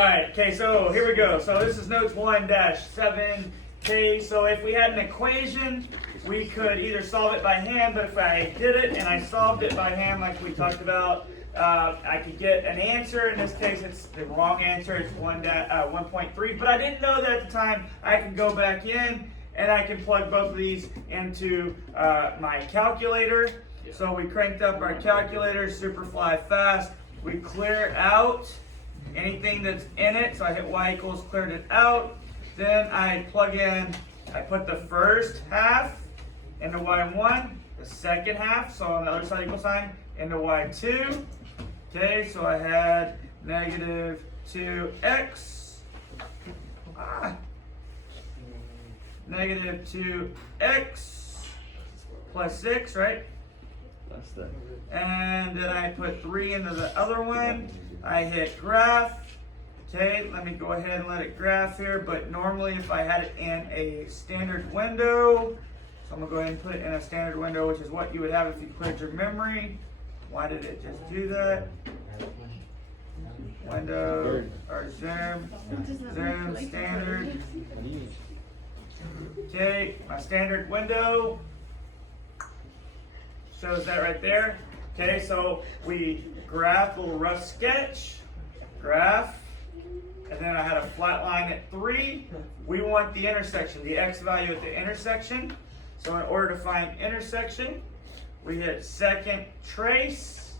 Alright, okay, so here we go. So this is notes 1-7. Okay, so if we had an equation, we could either solve it by hand, but if I did it and I solved it by hand like we talked about, I could get an answer. In this case, it's the wrong answer. It's 1.3, but I didn't know that at the time. I can go back in and I can plug both of these into my calculator. So we cranked up our calculator, super fly fast. We clear out anything that's in it. So I hit y equals, cleared it out. Then I plug in, I put the first half into y1, the second half, so on the other side equal sign, into y2. Okay, so I had negative 2x. Negative 2x plus 6, right? That's that. And then I put 3 into the other one. I hit graph. Okay, let me go ahead and let it graph here, but normally if I had it in a standard window, so I'm gonna go ahead and put it in a standard window, which is what you would have if you cleared your memory. Why did it just do that? Window, or zoom, standard. Okay, my standard window shows that right there. Okay, so we graph, a little rough sketch, graph, and then I had a flat line at 3. We want the intersection, the x value at the intersection. So in order to find intersection, we hit second trace,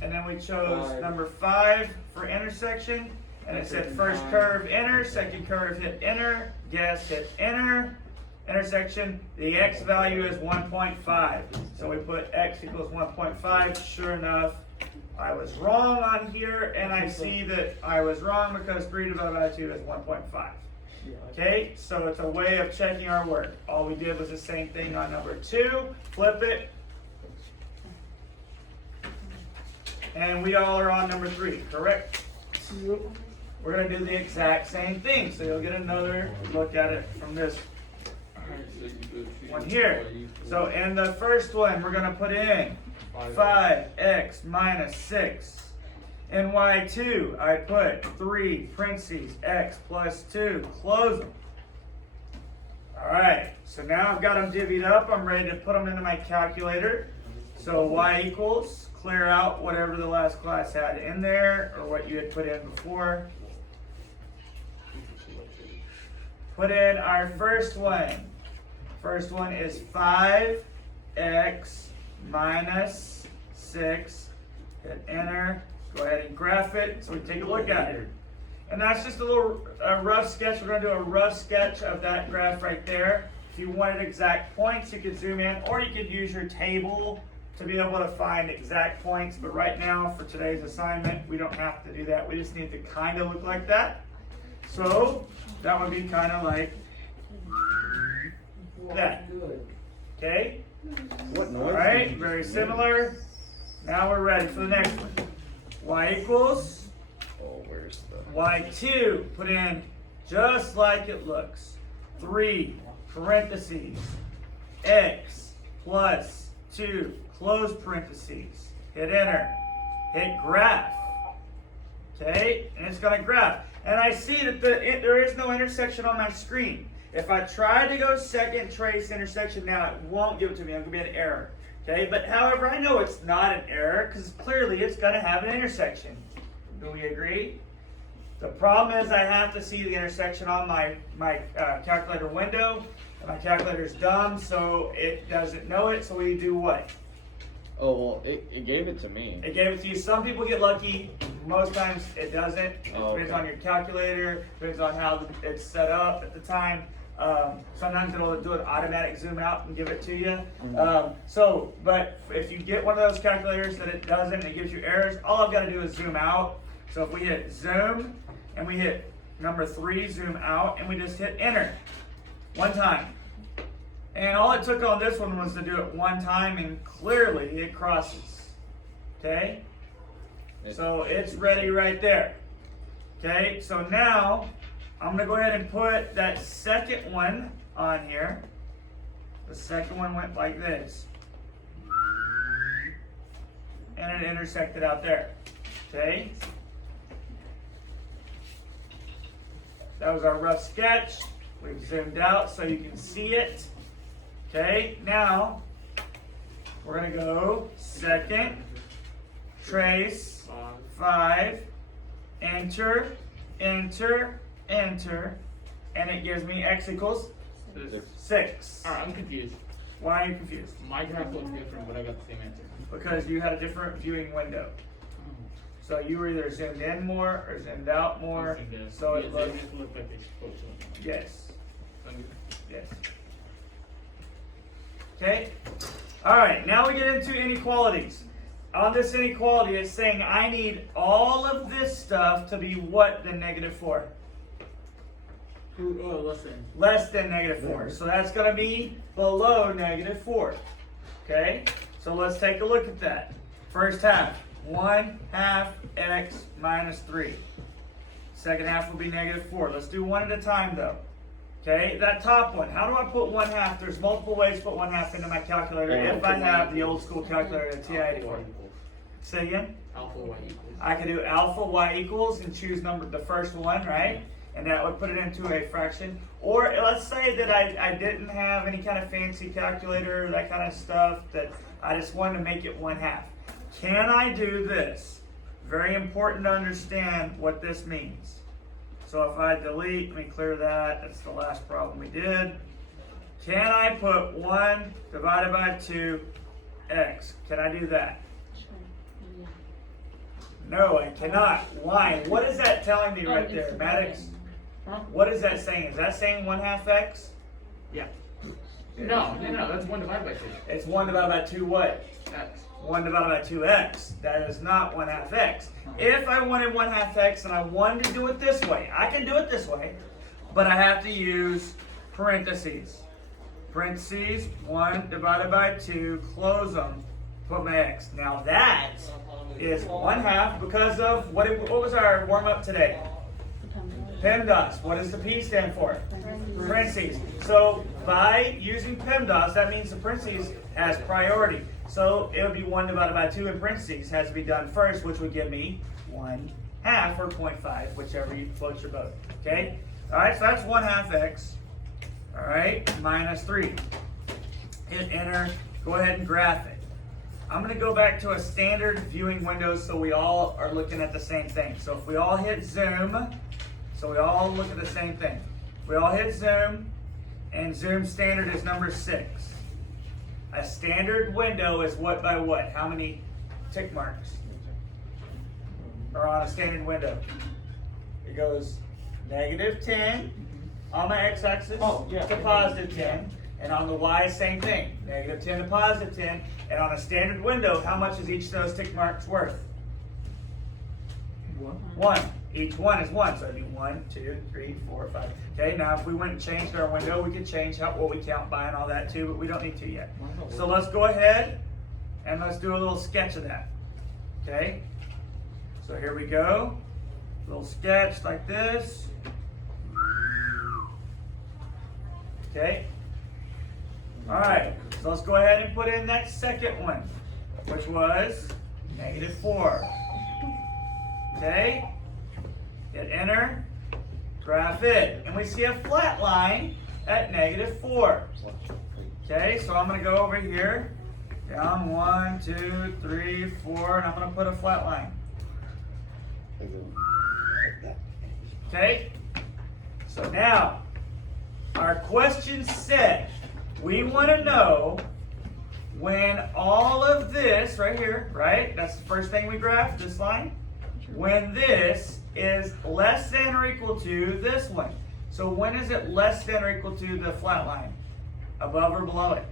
and then we chose number 5 for intersection. And it said first curve enter, second curve hit enter, guess hit enter. Intersection, the x value is 1.5. So we put x equals 1.5. Sure enough, I was wrong on here, and I see that I was wrong because 3 divided by 2 is 1.5. Okay, so it's a way of checking our work. All we did was the same thing on number 2. Flip it. And we all are on number 3, correct? We're going to do the exact same thing, so you'll get another look at it from this one here. So in the first one, we're going to put in 5x minus 6. In y2, I put 3 parentheses x plus 2, close them. Alright, so now I've got them divvied up. I'm ready to put them into my calculator. So y equals, clear out whatever the last class had in there, or what you had put in before. Put in our first one. First one is 5x minus 6. Hit enter. Go ahead and graph it so we take a look at it. And that's just a rough sketch. We're going to do a rough sketch of that graph right there. If you wanted exact points, you could zoom in, or you could use your table to be able to find exact points. But right now, for today's assignment, we don't have to do that. We just need to kind of look like that. So that would be kind of like that. Okay? What noise? All right, very similar. Now we're ready for the next one. Y equals where's the y2, put in just like it looks. 3 parentheses, x plus 2, close parentheses. Hit enter. Hit graph. Okay, and it's going to graph. And I see that there is no intersection on my screen. If I try to go second trace intersection now, it won't give it to me. It's going to be an error. Okay, but however, I know it's not an error because clearly it's going to have an intersection. Do we agree? The problem is I have to see the intersection on my calculator window. And my calculator is dumb, so it doesn't know it. So we do what? Oh, well, it gave it to me. It gave it to you. Some people get lucky. Most times it doesn't. It Oh, depends okay. on your calculator. Depends on how it's set up at the time. Sometimes it'll do an automatic zoom out and give it to you. But if you get one of those calculators that it doesn't, it gives you errors, all I've got to do is zoom out. So if we hit zoom and we hit number 3, zoom out, and we just hit enter one time. And all it took on this one was to do it one time, and clearly it crosses. Okay? So it's ready right there. Okay, so now I'm going to go ahead and put that second one on here. The second one went like this. And it intersected out there. Okay? That was our rough sketch. We've zoomed out so you can see it. Okay, now we're gonna go second, trace, 5, enter, enter, enter, and it gives me x equals 6. Alright, I'm confused. Why are you confused? My graph looked different, but I got the same answer. Because you had a different viewing window. So you were either zoomed in more or zoomed out more. So it looks, looked like it's supposed to. yes, yes. Okay, all right, now we get into inequalities. On this inequality, it's saying I need all of this stuff to be what than -4? Oh, listen. Less than -4. So that's going to be below -4. Okay, so let's take a look at that. First half, 1/2 x minus 3. Second half will be -4. Let's do one at a time though. Okay, that top one, how do I put 1/2? There's multiple ways to put 1/2 into my calculator if I have the old school calculator, the TI-84. Say again? Alpha y equals. I could do alpha y equals and choose the first one, right? And that would put it into a fraction. Or let's say that I didn't have any kind of fancy calculator, that kind of stuff, that I just wanted to make it 1/2. Can I do this? Very important to understand what this means. So if I delete, let me clear that. That's the last problem we did. Can I put 1 divided by 2x? Can I do that? No, I cannot. Why? What is that telling me right there, Maddox? Huh? What is that saying? Is that saying 1/2 x? Yeah. No, that's 1 divided by 2. It's 1 divided by 2 what? X. 1 divided by 2x. That is not 1/2 x. If I wanted 1/2 x and I wanted to do it this way, I can do it this way, but I have to use parentheses. Parentheses, 1 divided by 2, close them, put my x. Now that is 1/2 because of, what was our warm-up today? PEMDAS. What does the P stand for? Parentheses. So by using PEMDAS, that means the parentheses has priority. So it would be 1 divided by 2 in parentheses has to be done first, which would give me 1/2 or 0.5, whichever you float your boat. Okay? All right, so that's 1/2 x. All right, minus 3. Hit enter. Go ahead and graph it. I'm going to go back to a standard viewing window so we all are looking at the same thing. So if we all hit zoom, so we all look at the same thing. We all hit zoom, and zoom standard is number 6. A standard window is what by what? How many tick marks are on a standard window? It goes -10 on my x-axis to positive 10, and on the y, same thing. -10 to positive 10, and on a standard window, how much is each of those tick marks worth? 1. Each one is 1, so it'd be 1, 2, 3, 4, 5. Okay, now if we went and changed our window, we could change what we count by and all that too, but we don't need to yet. So let's go ahead and let's do a little sketch of that. Okay, so here we go. Little sketch like this. Okay. All right, so let's go ahead and put in that second one, which was -4. Okay. Hit enter, graph it, and we see a flat line at -4. Okay, so I'm going to go over here, down 1, 2, 3, 4, and I'm going to put a flat line. Okay, so now our question said we want to know when all of this right here, right? That's the first thing we graphed, this line. When this is less than or equal to this one. So when is it less than or equal to the flat line? Above or below it?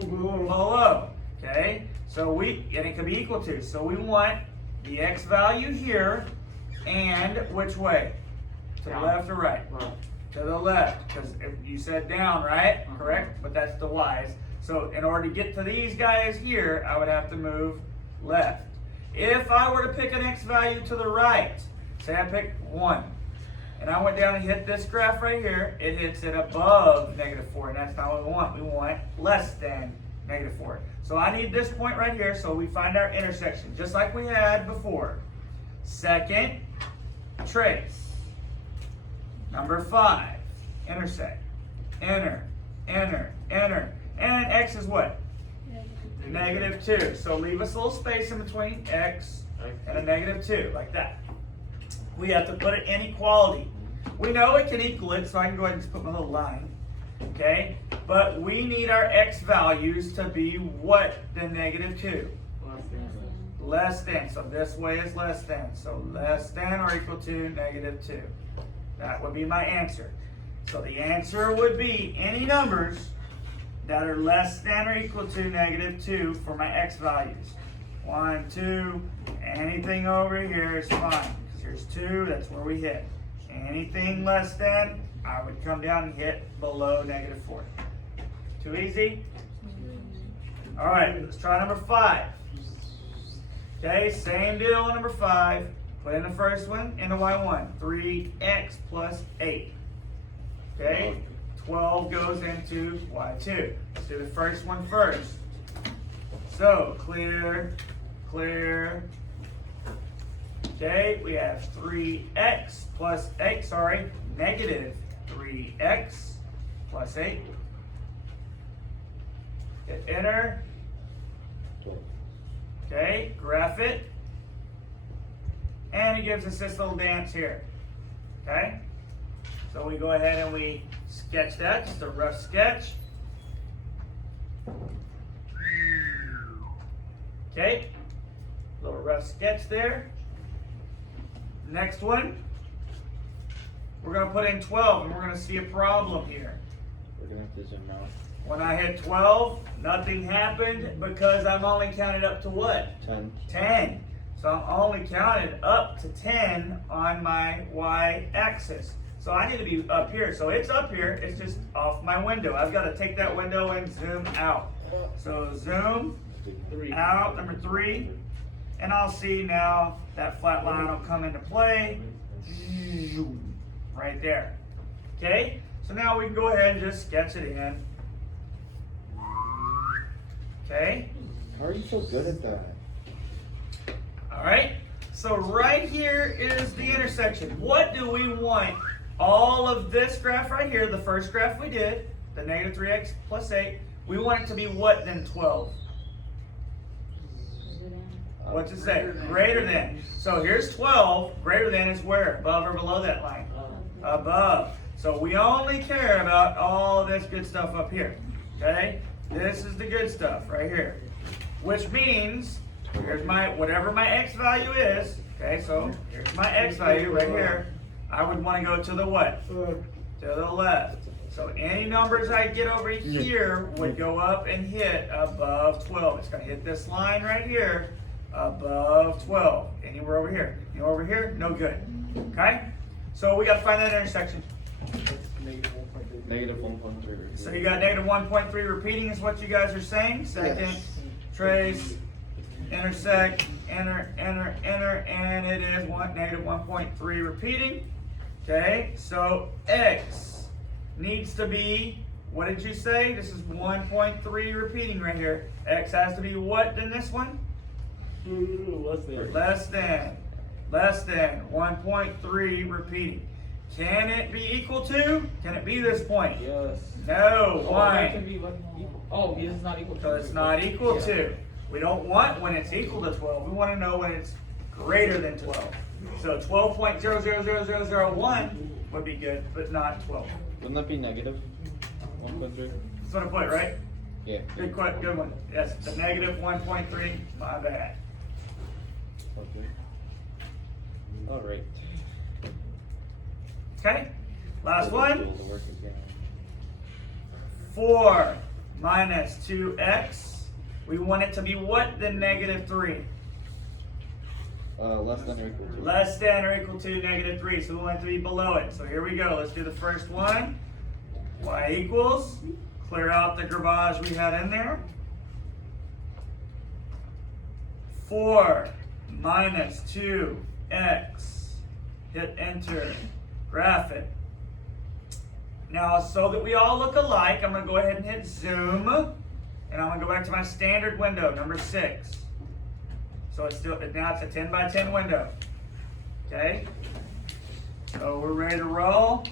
Below. Okay? So and it could be equal to. So we want the x value here, and which way? To the left or right? To the left, because you said down, right? Correct? But that's the y's. So in order to get to these guys here, I would have to move left. If I were to pick an x value to the right, say I picked 1, and I went down and hit this graph right here, it hits it above -4, and that's not what we want. We want less than -4. So I need this point right here, so we find our intersection, just like we had before. Second, trace. Number 5, intersect, enter, enter, enter. And x is what? Negative 2. So leave us a little space in between x and a negative 2, like that. We have to put an inequality. We know it can equal it, so I can go ahead and just put my little line. Okay? But we need our x values to be what than negative 2? Less than. So this way is less than. So less than or equal to negative 2. That would be my answer. So the answer would be any numbers that are less than or equal to negative 2 for my x values. 1, 2, anything over here is fine. Because here's 2, that's where we hit. Anything less than, I would come down and hit below negative 4. Too easy? Alright, let's try number 5. Okay, same deal on number 5. Put in the first one, into y1. 3x plus 8. Okay, 12 goes into y2. Let's do the first one first. So, clear, clear. Okay, we have 3x plus 8, negative 3x plus 8. Hit enter. Okay, graph it. And it gives us this little dance here. Okay? So we go ahead and we sketch that, just a rough sketch. Okay, little rough sketch there. Next one, we're going to put in 12 and we're going to see a problem here. We're gonna have to zoom out. When I hit 12, nothing happened because I'm only counted up to what? 10. 10. So I'm only counted up to 10 on my y-axis. So I need to be up here. So it's up here, it's just off my window. I've got to take that window and zoom out. So zoom out, number 3. And I'll see now that flat line will come into play. Right there. Okay? So now we can go ahead and just sketch it in. Okay? How are you so good at that? Alright, so right here is the intersection. What do we want? All of this graph right here, the first graph we did, the negative 3x plus 8, we want it to be what then 12? What's it say? Greater than. So here's 12, greater than is where? Above or below that line? Above. So we only care about all this good stuff up here. Okay? This is the good stuff right here. Which means, here's my, whatever my x value is, okay, so here's my x value right here. I would want to go to the what? To the left. So any numbers I get over here would go up and hit above 12. It's going to hit this line right here, above 12. Anywhere over here? Anywhere over here? No good. Okay? So we got to find that intersection. Negative 1.3. So you got negative 1.3 repeating is what you guys are saying. Second, Yes. trace, intersect, enter, enter, enter, and it is negative 1.3 repeating. Okay, so x needs to be, what did you say? This is 1.3 repeating right here. X has to be what in this one? Less than 1.3 repeating. Can it be equal to? Can it be this point? Yes. No. Why? Oh, this is not equal to. So it's not equal to. We don't want when it's equal to 12. We want to know when it's greater than 12. So 12.000001 would be good, but not 12. Wouldn't that be negative 1.3? That's what I put, right? Yeah. Good one. Yes, the negative 1.3. My bad. Okay. All right. Okay. Last one. Cool to work again. 4 minus 2x. We want it to be what then negative 3? Less than or equal to. Less than or equal to negative 3. So we want it to be below it. So here we go. Let's do the first one. Y equals. Clear out the garbage we had in there. 4 minus 2x. Hit enter. Graph it. Now, so that we all look alike, I'm going to go ahead and hit zoom. And I'm going to go back to my standard window, number 6. So it's still, now it's a 10 by 10 window. Okay? So we're ready to roll.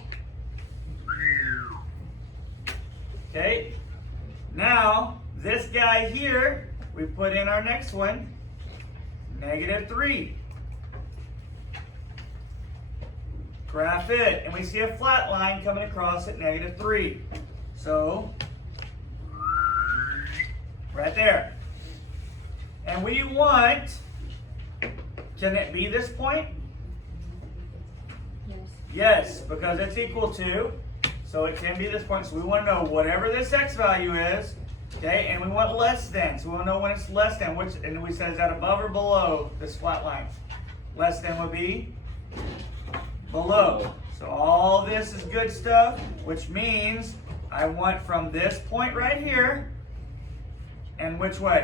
Okay, now this guy here, we put in our next one, -3. Graph it, and we see a flat line coming across at -3. So, right there. And we want, can it be this point? Yes, because it's equal to, so it can be this point. So we want to know whatever this x value is, okay, and we want less than. So we want to know when it's less than, which, and we said is that above or below this flat line? Less than would be below. So all this is good stuff, which means I want from this point right here, and which way?